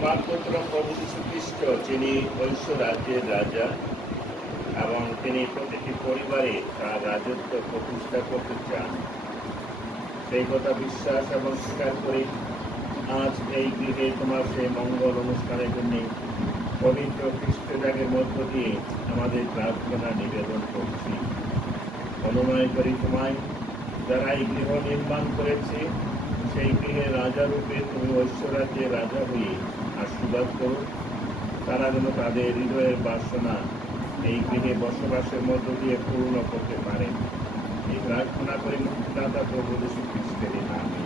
তোমার পুত্র প্রভু যীশু খ্রিস্ট, যিনি ঐশ্বর রাজ্যের রাজা এবং তিনি প্রতিটি পরিবারে তার রাজত্ব প্রতিষ্ঠা করতে চান, সেই কথা বিশ্বাস এবং স্বীকার করি আজ এই গৃহে তোমার সেই মঙ্গল অনুষ্ঠানের জন্য পবিত্র খ্রিস্টজাগের মধ্য দিয়ে আমাদের প্রার্থনা নিবেদন করছি। অনুনয় করি তোমায়, যারা এই গৃহ নির্মাণ করেছে সেই গৃহের রাজা রূপে তুমি ঐশ্বরাজ্যের রাজা হয়ে আশীর্বাদ করো। তারা যেন তাদের হৃদয়ের বাসনা এই গৃহে বসবাসের মধ্য দিয়ে পূর্ণ করতে পারে। এই প্রার্থনা করে মুক্তিদাতা প্রভু যীশু খ্রিস্টের নামে।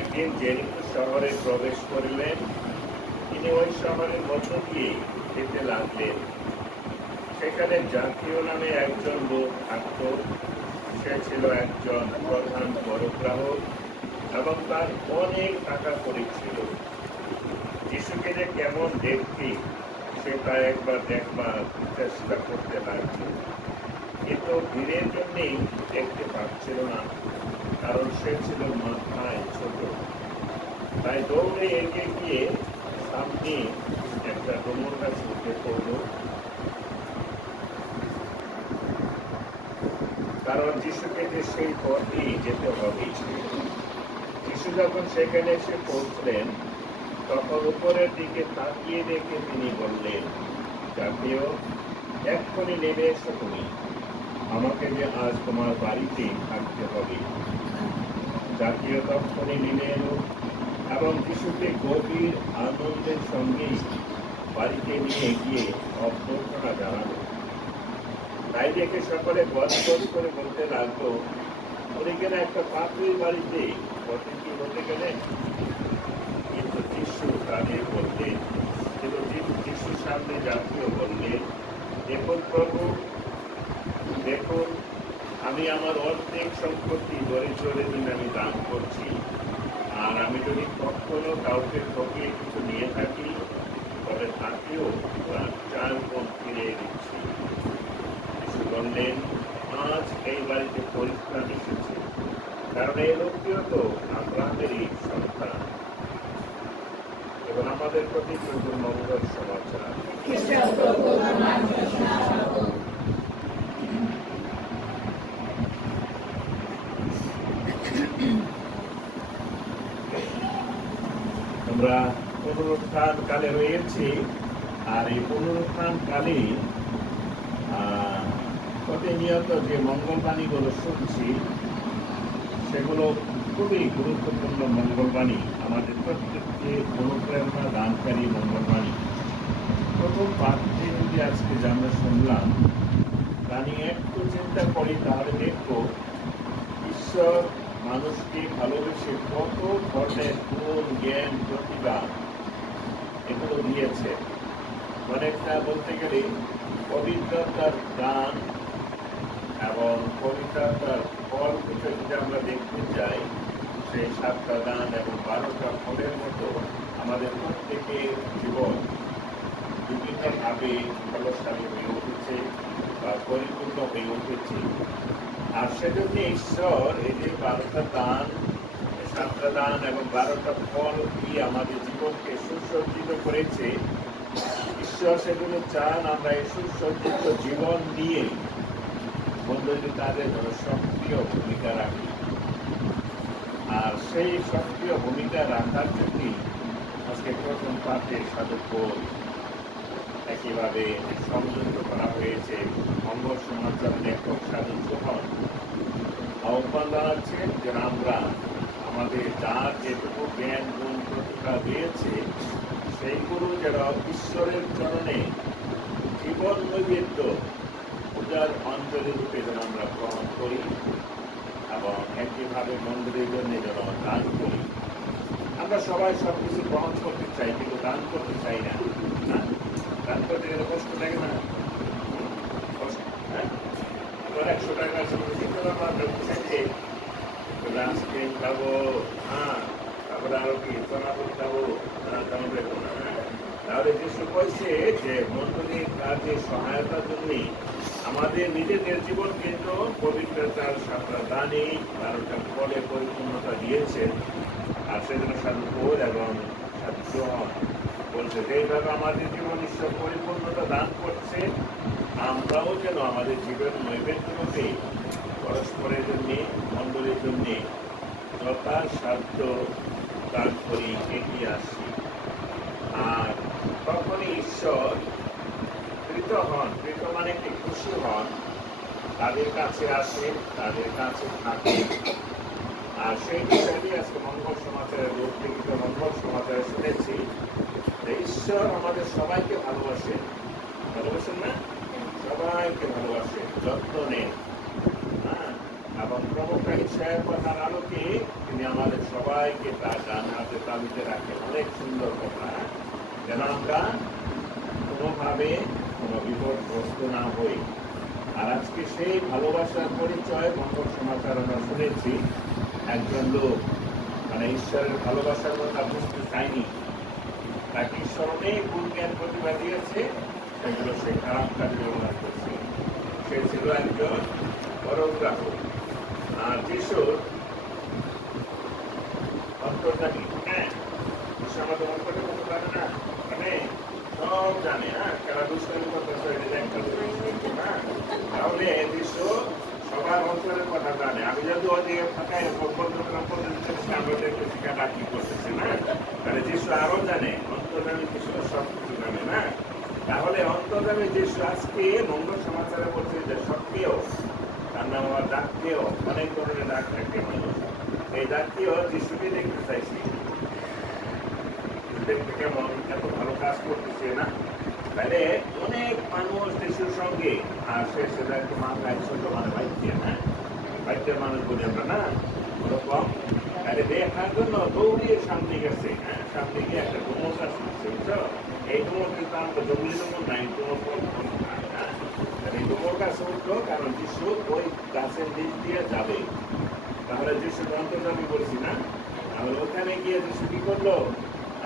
একদিন জেরিকো শহরে প্রবেশ করিলেন। তিনি ওই শহরের মধ্য দিয়ে যেতে লাগলেন। সেখানে জাতীয় নামে একজন লোক থাকত। সে ছিল একজন প্রধান করগ্রাহক এবং তার অনেক টাকা কড়ি ছিল। যিশুকে যে কেমন দেখতে সে তা একবার দেখবার চেষ্টা করতে লাগছিল, কিন্তু ভিড়ের জন্যেই দেখতে পাচ্ছিল না, কারণ সে ছিল মাথায় ছোট। তাই দৌড়ে এগিয়ে গিয়ে সামনে একটা ডোমর গাছে উঠে পড়ল, কারণ যিশুকে যে সেই পথে যেতে হবে। যিশু যখন সেখানে এসে পৌঁছলেন তখন উপরের দিকে তাকিয়ে দেখে তিনি বললেন, জাতীয়, এক্ষুনি নেমে এসো তুমি, আমাকে যে আজ তোমার বাড়িতে থাকতে হবে। জাতীয় তখনই নেমে এলো এবং যিশুকে গভীর আনন্দের সঙ্গে বাড়িতে নিয়ে গিয়ে অভ্যর্থনা জানালো। তাই দেখে সকলে গজ গজ করে বলতে লাগলো, উনি কেন একটা পাত্রীর বাড়িতে অতিথি হতে গেলেন? দিন কিন্তু যিশুর সামনে যাত্রীও বললেন, দেখুন প্রভু, দেখুন আমি আমার অর্ধেক সম্পত্তি দরিদ্রদের জন্য আমি দান করছি, আর আমি যদি কখনো কাউকে ঠকিয়ে কিছু নিয়ে থাকি তবে তাকেও 4 গুণ ফিরিয়ে দিচ্ছি। যিশু বললেন, আজ এই বাড়িতে পরিত্রাণ এসেছে, কারণ এই লোকটিও তো আব্রাহামেরই সন্তান। এবং আমাদের প্রতি প্রচুর মঙ্গল সমাচার। আমরা পুনরুত্থান কালে রয়েছি, আর এই পুনরুত্থান কালে প্রতিনিয়ত যে মঙ্গলবাণীগুলো শুনছি সেগুলো খুবই গুরুত্বপূর্ণ মঙ্গলবাণী, আমাদের প্রত্যেককে অনুপ্রেরণা দানকারী মঙ্গলবাণী। প্রথম পাঠটি যদি আজকে যে আমরা শুনলাম তা নিয়ে একটু চিন্তা করি, তাহলে দেখবো ঈশ্বর মানুষকে ভালোবেসে কত ধরনের গুণ, জ্ঞান, প্রতিভা এগুলো দিয়েছে। অনেকটা বলতে গেলে পবিত্রতার দান এবং পবিত্রতার ফল হিসেবে যদি আমরা দেখতে চাই, সেই 7টা দান এবং 12টা ফলের মতো আমাদের প্রত্যেকের জীবন বিভিন্নভাবে ফলশালী হয়ে উঠেছে বা পরিপূর্ণ হয়ে উঠেছে। আর সেজন্য ঈশ্বর এই যে 12টা দান, 7টা দান এবং 12টা ফল দিয়ে আমাদের জীবনকে সুসজ্জিত করেছে। ঈশ্বর সেগুলো চান আমরা এই সুসজ্জিত জীবন নিয়ে মণ্ডলী কাজে সক্রিয় ভূমিকা রাখি। আর সেই সক্রিয় ভূমিকা রাখার জন্যই আজকে প্রথম পাঠে সাধুবোধ একইভাবে সংযুক্ত করা হয়েছে। মঙ্গল সমাচার লেখক সাধু সোহন আহ্বান জানাচ্ছেন যে আমরা আমাদের যার যেটুকু জ্ঞান, গুণ, প্রতিভা দিয়েছে সেইগুলো যেন ঈশ্বরের চরণে জীবন নৈবেদ্য পূজার অঞ্জলি রূপে যেন আমরা গ্রহণ করি এবং একইভাবে মন্দিরের জন্য যেন দান করি। আমরা সবাই সবকিছু গ্রহণ করতে চাই, কিন্তু দান করতে চাই না। দান করতে গেলে কষ্ট লাগে না? 100 টাকা আইসক্রিম খাবো, তারপরে আরো কি সোনাপুরি খাবো, তাহলে যিশু বলছে যে মন্ডলীর কাজে সহায়তার জন্য আমাদের নিজেদের জীবন কিন্তু পবিত্রতার 7টা দানে 12টা ফলে পরিপূর্ণতা দিয়েছেন। আর সেজন্য সাধুবোধ এবং সাধু সোহন বলছে যে এইভাবে আমাদের জীবন ঈশ্বর পরিপূর্ণতা দান করছে, আমরাও যেন আমাদের জীবন নৈবেদ্যরূপে পরস্পরের জন্যে, মণ্ডলীর জন্যে যথাসাধ্য দান করি, এগিয়ে আসি। আর তখনই ঈশ্বর কৃত হন, কৃত মানে কি খুশি হন, তাদের কাছে আসেন, তাদের কাছে থাকেন। আর সেই বিষয়টি আজকে মঙ্গল সমাচারের রূপ লিখিত মঙ্গল সমাচারে শুনেছি যে ঈশ্বর আমাদের সবাইকে ভালোবাসেন। ভালোবাসেন না? সবাইকে ভালোবাসেন, যত্ন নেন। এবং প্রভুটা ঈশ্বরের কথার আলোকে তিনি আমাদের সবাইকে তার ডান হাতে তালিতে রাখেন। অনেক সুন্দর কথা, যেন আমরা কোনোভাবে কোনো বিপদগ্রস্ত না হই। আর আজকে সেই ভালোবাসার পরিচয় মঙ্গল সমাচার আমরা শুনেছি। একজন লোক মানে ঈশ্বরের ভালোবাসার কথা বুঝতে চায়নি, তাকে ঈশ্বর অনেক গুণ, জ্ঞান, প্রতিভা দিয়েছে, সেগুলো সে খারাপ কাজে ব্যবহার করছে। সে ছিল একজন পরগ্রাহক। আর যিশুর অন্তর্জামী, যিশু আমাদের অন্তরে করতে পারে না, মানে সব জানে। খেলা দুষ্কর্মী করতেছে, তাহলে যিশু সবার অন্তরের কথা জানে। আমি যদি ওদিকে ফাঁকায় আমরা দেখতেছি কাটা কি করতেছে না, তাহলে যিশু আরো জানে। অন্তর্জামী যিশু সব কিছু জানে না। তাহলে অন্তর্জামী যিশু আজকে মঙ্গল সমাচারে বলছে যে সক্রিয়, তার নাম আমার ডাক্তিও, অনেক ধরনের ডাক থাকে মানুষ। এই ডাক্তিও যিশুকে দেখতে চাইছি, দেখতে কেমন, এত ভালো কাজ করতেছে না। তাহলে অনেক মানুষ যিশুর সঙ্গে আসে, সেটা একটু মাথায় ছোট মানে বাইকের, বাইকের মানুষ বলি আমরা না, ওরকম। তাহলে দেখার জন্য দৌড়িয়ে সামনে গেছে, সামনে গিয়ে একটা গোমস আসছে, বুঝছো? এই ডুমুর কিন্তু আমরা জঙ্গলি ডুমুর নাই, ডুমুর এই ডুমুর গাছে উঠলো কারণ যিশু ওই গাছের নিচ দিয়ে যাবে। তাহলে যিশু অন্তর্যামী বলছি না, তাহলে ওখানে গিয়ে যিশু কি করলো,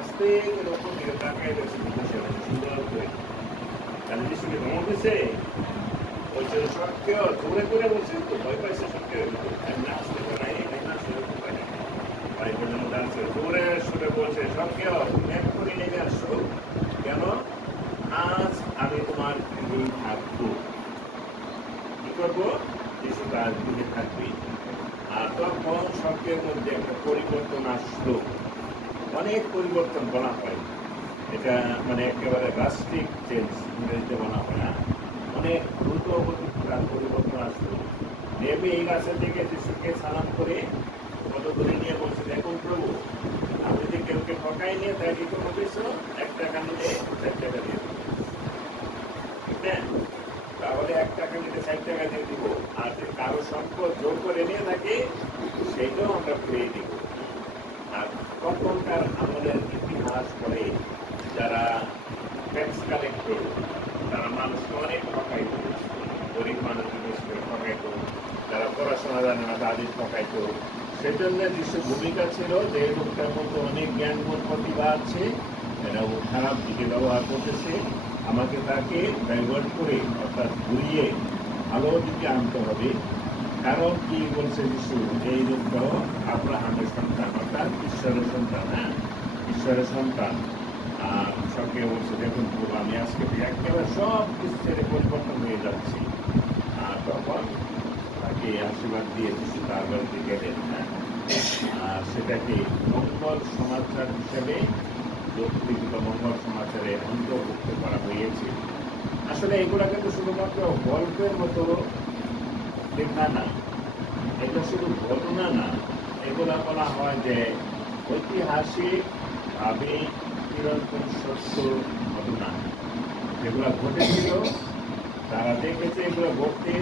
আস্তে করে ওপর দিকে তাকাই গেছে বসে সুন্দর করে। তাহলে যিশুকে ধমক দিছে, ওই যে সক্রিয় জোরে করে বলছে তো ভয় পাইছে সক্রিয় না আসতে পারে না সেরকম পারে বাইকের জন্য দাঁড়াচ্ছে জোরে সুরে বলছে সক্রিয় তুমি এক্ষুনি নেমে আসো, কেন আজ আমি তোমার দিকেই থাকবো। কি করবো? যিশু তার দিকে থাকবে। আর তখন সক্রিয়ের মধ্যে একটা পরিবর্তন আসলো, অনেক পরিবর্তন বলা হয়, এটা মানে একেবারে রাস্টিক চেঞ্জ ইংরেজিতে বলা হয় না, অনেক দ্রুত গতির পরিবর্তন আসলো। নেমে এই গাছের দিকে যিশুকে সালাম করে কত ধরে নিয়ে বলছে, দেখুন প্রভু আপনি যে কেউকে ঠকাই নিয়ে তাই কি কোনো কিছু 1 টাকা নিলে 4 টাকা দিয়ে দিব, ঠিক না? তাহলে 1 টাকা নিলে 4 টাকা দিয়ে দিব। আর যে কারো সম্পদ জোর করে নিয়ে থাকে সেইটাও আমরা ফিরিয়ে দিব। আর তখনকার আমাদের ইতিহাস পড়ে যারা ট্যাক্স কালেক্টর তারা মানুষকে অনেক ঠকাইত, গরিব মানুষকে ঠকাইত, যারা পড়াশোনা জানে না তাদের ঠকাইত। সেজন্য যিশু ভূমিকা ছিল যে এই লোকটার মধ্যে অনেক জ্ঞান প্রতিভা আছে, এরা খারাপ দিকে ব্যবহার করতেছে, আমাকে তাকে ডাইভার্ট করে অর্থাৎ ঘুরিয়ে ভালো দিকে আনতে হবে। কারণ কি বলছে যিশু, এই লোকটাও আব্রাহামের সন্তান অর্থাৎ ঈশ্বরের সন্তান, হ্যাঁ ঈশ্বরের সন্তান। আর সবকে বলছে দেখুন প্রভু আমি আজকে একেবারে সব কিছু ছেড়ে পরিবর্তন হয়ে যাচ্ছি। আর তখন তাকে আশীর্বাদ দিয়ে যিশু তার বাড়িতে গেলেন, হ্যাঁ আর সেটাকে মঙ্গল সমাচার হিসেবে লোকপ্রিয় মঙ্গল সমাচারে অন্তর্ভুক্ত করা হয়েছে। আসলে এগুলা কিন্তু শুধুমাত্র গল্পের মতো লেখা না, এটা শুধু ঘটনা না, এগুলা বলা হয় যে ঐতিহাসিক ভাবে চিরন্তন সত্য ঘটনা যেগুলো ঘটেছিল, তারা দেখেছে এগুলো ঘটতে